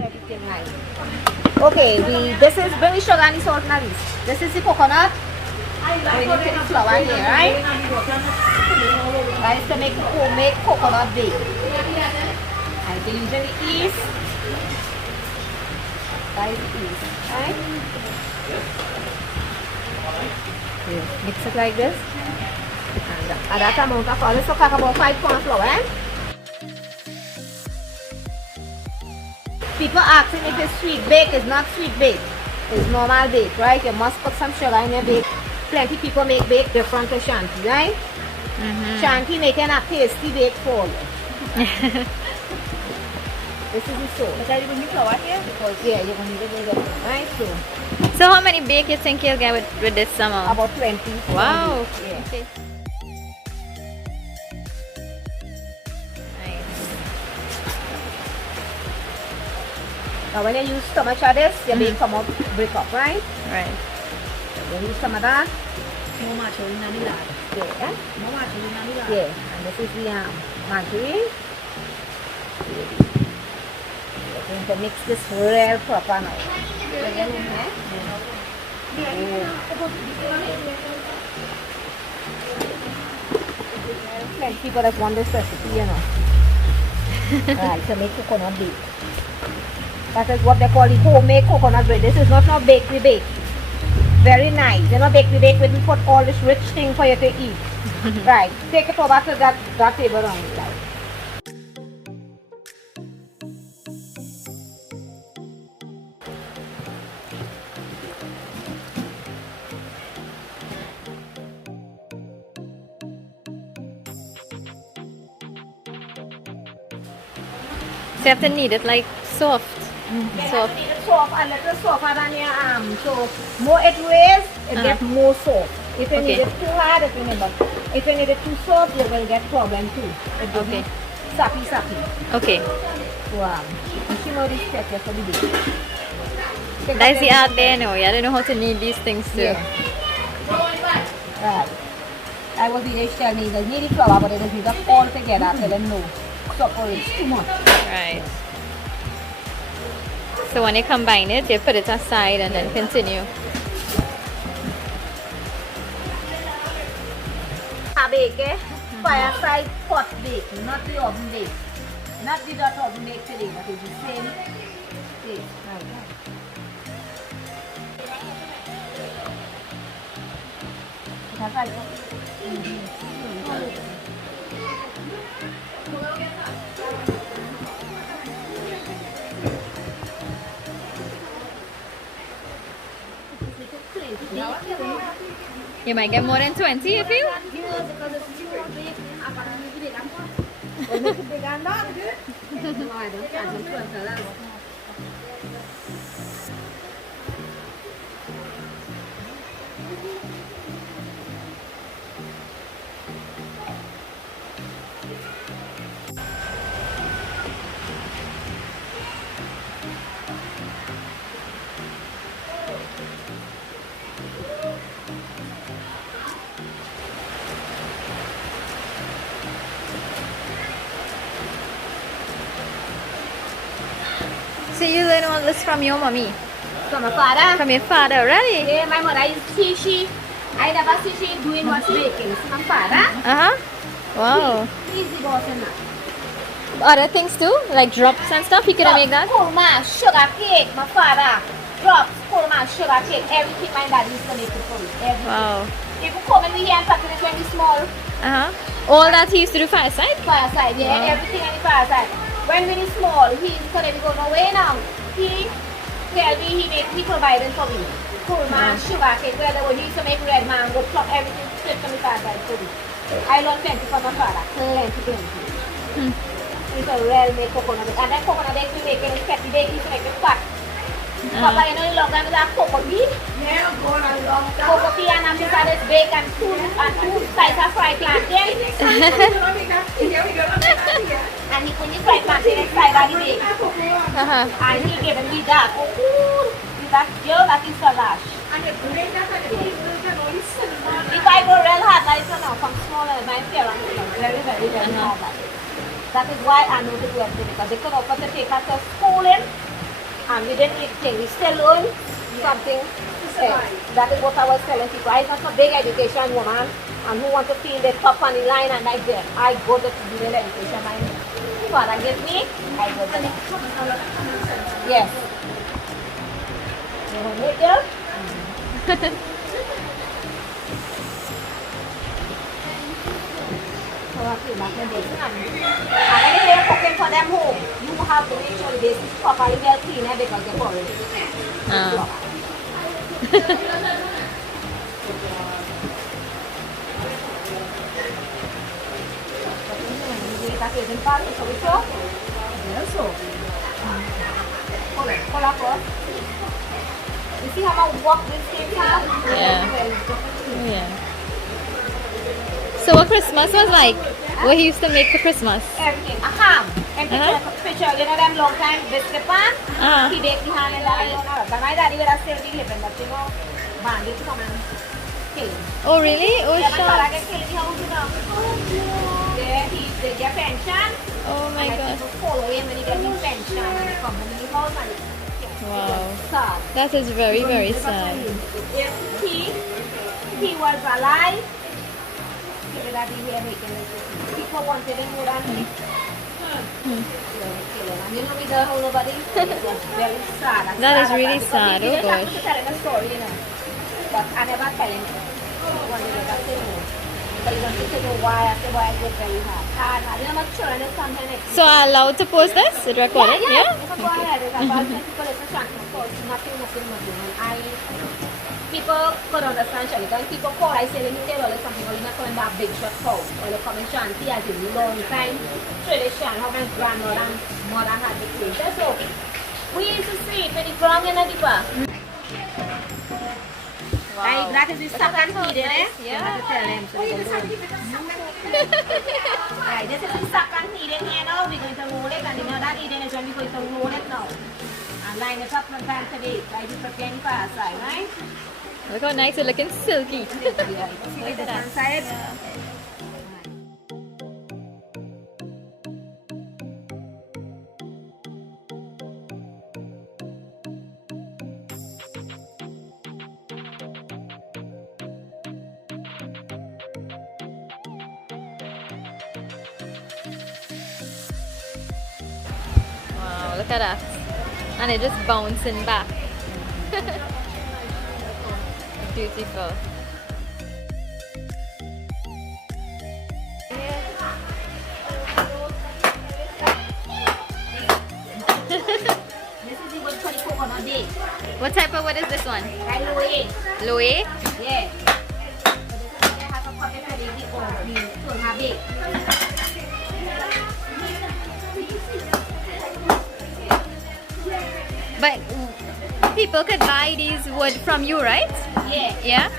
everything right. Okay, this is very sugar and salt and this. This is the coconut. Going into the flour here, right? That is to make homemade coconut bake. I can use the yeast. That is yeast, right? Okay, mix it like this. And at that amount of flour, so cook about 5 corn flour, eh? People asking if it's sweet bake. It's not sweet bake. It's normal bake, right? You must put some sugar in your bake. Plenty people make bake different to Shanty, right? Shanty making a tasty bake for you. This is the soap. But are you going to use flour here? Because yeah, you're going to need it, right? So how many bake you think you'll get with this summer? About 20. Wow. Yeah. Okay. Nice. Now when you use so much of this, your bake come out break up, right? Right. You use some of that. Yeah. Yeah. Yeah. And this is the margarine. We're going to mix this real proper now. Plenty people that want this recipe, you know. Right, to make coconut bake. That is what they call the homemade coconut bread. This is not bakery bake. Very nice. You know, bakery bake when we put all this rich thing for you to eat. Right. Take it over to that table on the side. So you have to knead it like soft. Soft. Need it soft, a little softer than your arm. So more it weighs, it gets more soft. If you need it too hard, if you need it too soft, you will get problem too. It will be sappy. Okay. Wow. You see how this texture for the bake. That's the art there, no? I don't know how to knead these things too. Yeah. Right. I was the tell me they need the flour, but it is just all together. Tell them no. Supper is too much. Right. So when you combine it, you put it aside and then continue. Bake, FireSide Pot Bake, not the oven bake. Not the oven bake today, but it's the same bake. Right. That's right. You might get more than 20 if you. So you learn all this from your mommy? From my father. From your father, really? Yeah, my mother used to teach she. I never see she doing what's baking. So my father. Wow. He's the boss in that. Other things too? Like drops and stuff? You couldn't make that? Kurma, sugar cake, my father. Drops, kurma, sugar cake. Everything my dad used to make it for me. Everything. Wow. People come in here and practice it when we're small. All that he used to do FireSide? FireSide, yeah. Wow. Everything on the FireSide. When we were small, he couldn't go nowhere now. He tell me he provided for me. Kurma, sugar cake, whether he used to make red mango, plum, everything straight from the FireSide for me. I learned plenty from my father. Plenty. It's a real make coconut bake. And then coconut bake we make it in petty bake, we make it fat. Papa, you know you love them with that cocoa bean? Yeah, cocoa bean and this and this bake and two slices of fried plantain. And he put the fried plantain inside of the bake. And he gave me that. That girl, that is a lash. If I go real hard, like from smaller, my parents very hard. That is why I know to do everything because they could offer to take us to school in and we didn't eat things. We still learn something to say. That is what I was telling people. I'm not a big education woman and who want to feel the top on the line and like that. I go to do the education. My father give me, I go to it. Yes. You want it, girl? And anyway, you're cooking for them home, you have to make sure the base is properly well clean because they're pouring it. You see how I walk this thing out? Yeah. Yeah. So what Christmas was like? What he used to make for Christmas? Everything. A ham. And picture, you know them long time biscuit pan? He baked the ham and that I don't know. But my daddy would have still be living, but you know, bandits come and kill him. Oh really? Oh yeah, my father shucks. get killed in the house, you know. They get pension. Oh my and god. people follow him when he gets his pension and they come in the house and Wow. sad. That is very, very sad. If he was alive, people wanted him more than me. And you know, we don't know nobody. It was very sad. That is really sad. Oh gosh. I gosh. to tell him a story, you know. But I never tell him. One day I say no. But he wanted to know why. I said, why I go very hard. And you know, my children is something next. So I'm allowed to post this? Is it recorded? Yeah? You can go ahead. It's about 10 people listen to Shanty, of course. Nothing. And people could understand Shanty. When people call, I say, let me tell you something. You're not coming back big shot house. Or you're coming Shanty as a long time tradition. How my grandmother and mother had the place. So, we used to sleep in the ground in the Deepa. Wow. That is the second feed, eh? Yeah. You have to tell them. So they can right, this is the second feeding here now. We're going to roll it, and the other eating is when we're going to roll it now. And line it up from time to date. Like you prepare the FireSide, right? Look how nice it's looking, silky. Yeah, see the different side? Wow, look at that. And it just bouncing back. Beautiful. This is the wood for the coconut day. What type of wood is this one? Right, Louis? Loe? Yeah. But this is why I have to cut it for the Chulha Bake. But people could buy these wood from you, right? Yeah. Yeah?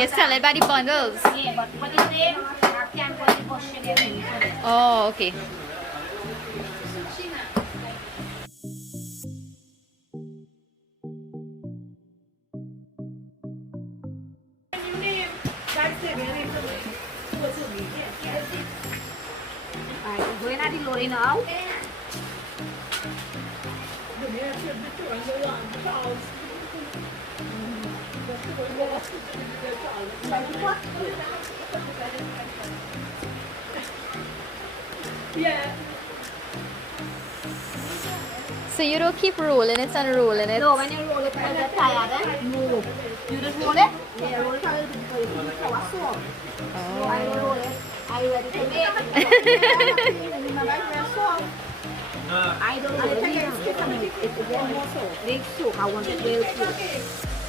You sell it by the bundles. Yeah, but for the same, I can't put the bush in there. Oh, okay. Alright, we're going at the lorry now. Yeah. So you don't keep rolling it and rolling it? No, when you roll it, when you're tired, then move. You just roll it? Yeah, roll it a little bit before you put it to a sword. So I will roll it. Are you ready to make? Remember, it's very soft. I don't know. It's again more soft. Make soak. I want it real soft.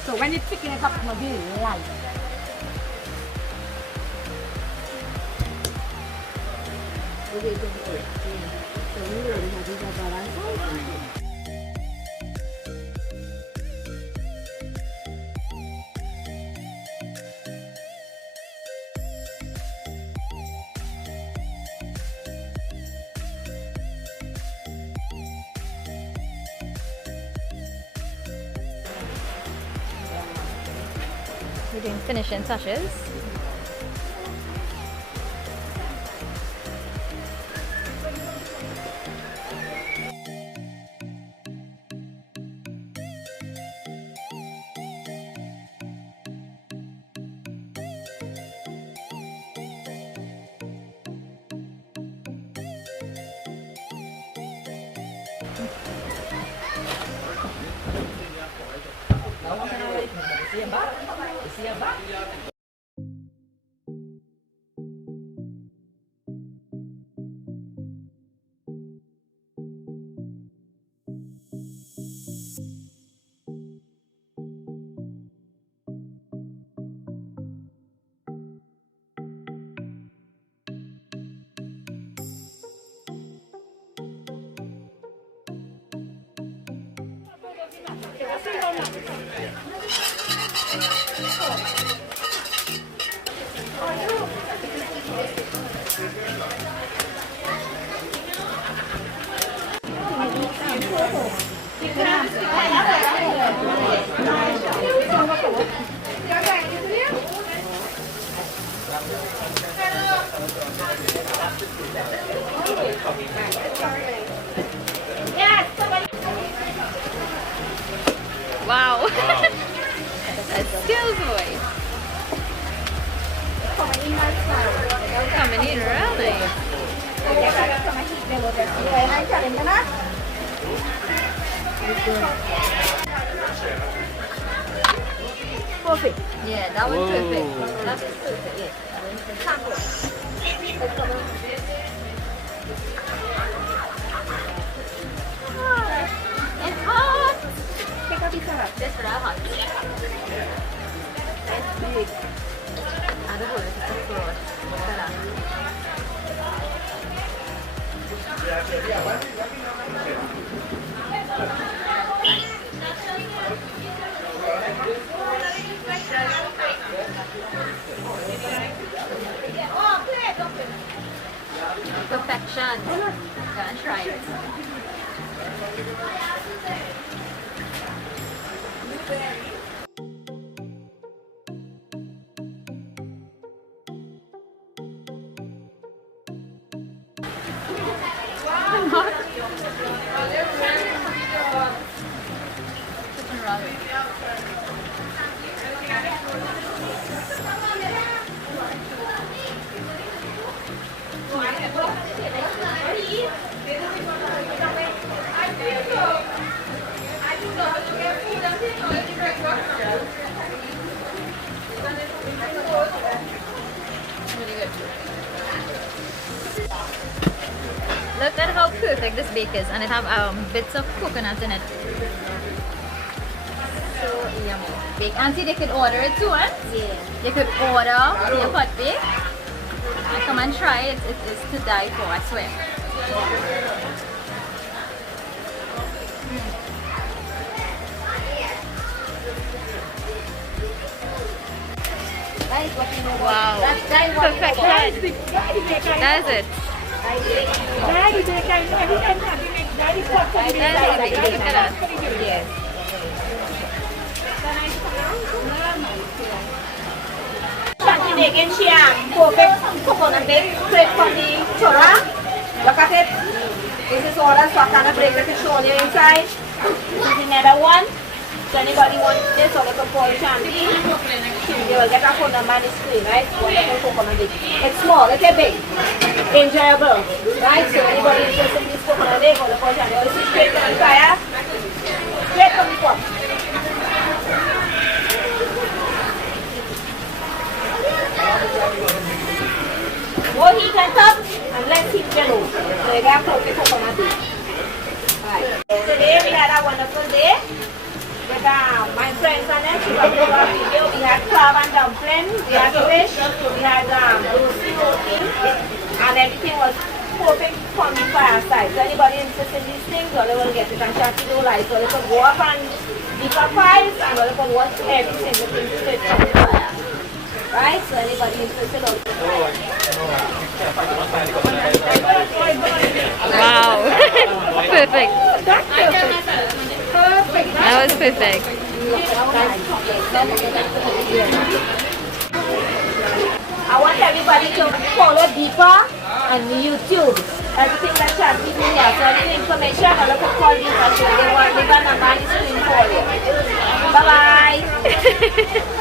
So when it's picking it up, it's going to be light. We're doing finishing touches. Wow. That's skills voice. Coming in really. Perfect. Yeah, that was perfect. That's perfect. Yes. It's hot. Take a piece of that. That's real hot. That's big. I don't know if it's a fruit. Perfection. Gonna try it. Look at how perfect this bake is, and it have bits of coconut in it. So yummy. Bake. Auntie, they could order it too, eh? Yeah. You could order your pot bake. And come and try it. It is to die for, I swear. That is what you know. Wow. That is what you know. Perfection. That is it. That is it. That is what That is it. Look at that. Yes. Shanty making perfect coconut bake straight from the churra. Look at it. This is all the swatana break that is shown here inside. This is another one. So anybody wants this or they can call Shanty. They will get a phone number on the screen, right? Wonderful coconut bake. It's small, it's a big, enjoyable, right? So anybody interested in this coconut bake or the call Shanty. This is straight from the fire, straight from the pot. More heat on top and less heat below. So you get perfect coconut bake. Right. Today we had a wonderful day with my friends and them. We had crab and dumpling, we had fish, we had Dosti Roti, and everything was perfect from the fireside. So anybody interested in these things, well, they will get it and Shanty do like. So they can go up and Deepa pies and they can watch every single thing straight from the fire. Right? So anybody interested also. Wow. Perfect. That's perfect. Perfect. That was perfect. I want everybody to follow Deepa on YouTube. Everything that Shanty do here. So any information, I'll look at call Deepa. So they want to leave a number on the screen for you. Bye-bye.